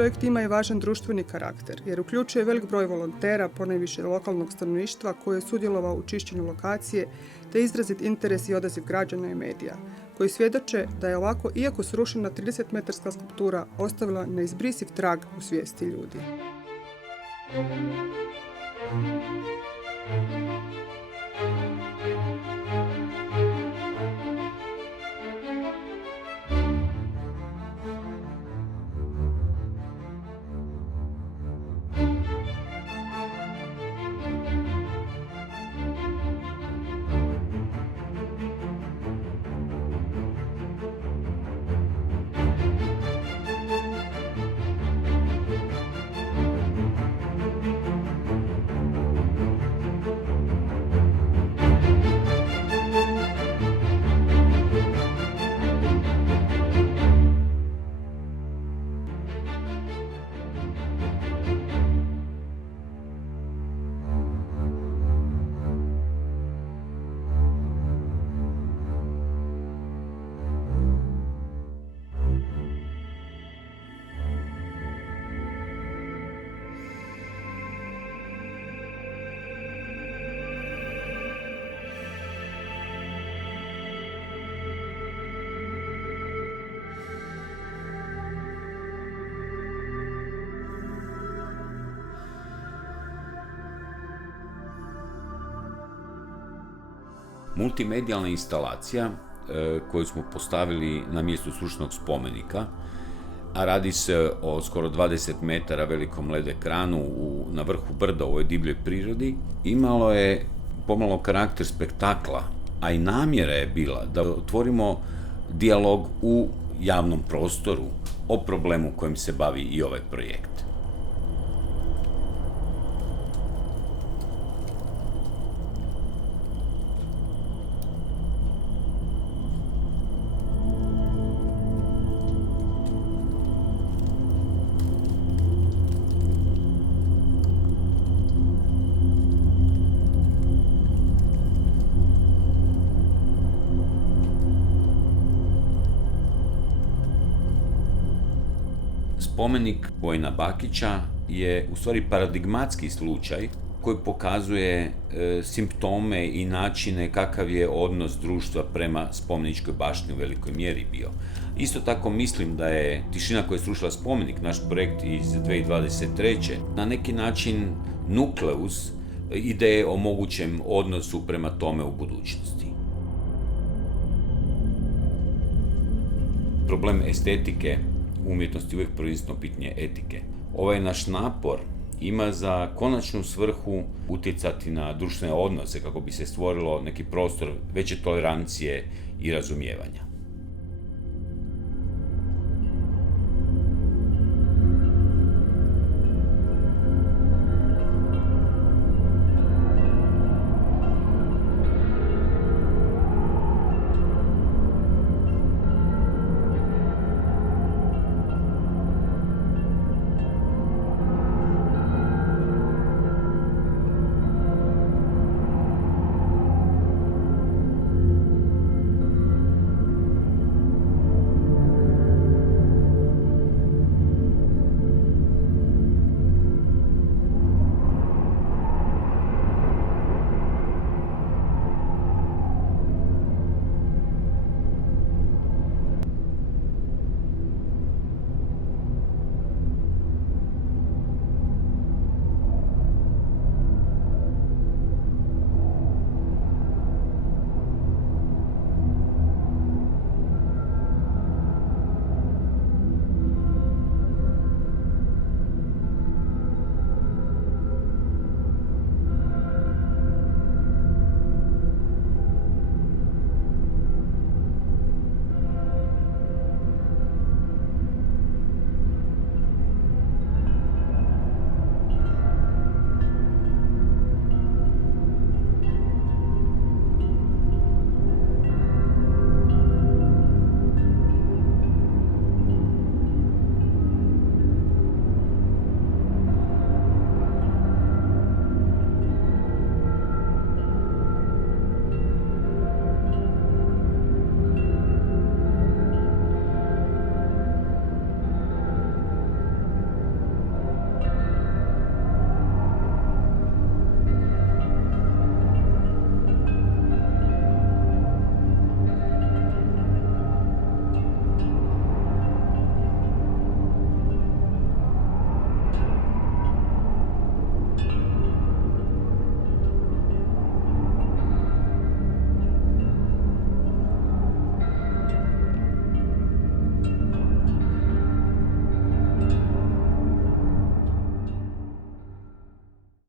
projekt ima i važan društveni karakter, jer uključuje velik broj volontera, ponajviše lokalnog stanovništva, koji je sudjelovao u čišćenju lokacije, te izrazit interes i odaziv građana i medija, koji svjedoče da je ovako, iako srušena 30-metarska skulptura, ostavila neizbrisiv trag u svijesti ljudi. Multimedijalna instalacija koju smo postavili na mjestu srušenog spomenika, a radi se o skoro 20 metara velikom LED ekranu na vrhu brda u ovoj divljoj prirodi, imalo je pomalo karakter spektakla, a i namjera je bila da otvorimo dijalog u javnom prostoru o problemu kojim se bavi i ovaj projekt. Spomenik Vojina Bakića je u stvari paradigmatski slučaj koji pokazuje simptome i načine kakav je odnos društva prema spomeničkoj baštini u velikoj mjeri bio. Isto tako mislim da je Tišina koja je srušila spomenik, naš projekt iz 2023. na neki način nukleus ideje o mogućem odnosu prema tome u budućnosti. Problem estetike umjetnosti uvijek proizvodno pitanje etike. Ovaj naš napor ima za konačnu svrhu utjecati na društvene odnose kako bi se stvorilo neki prostor veće tolerancije i razumijevanja.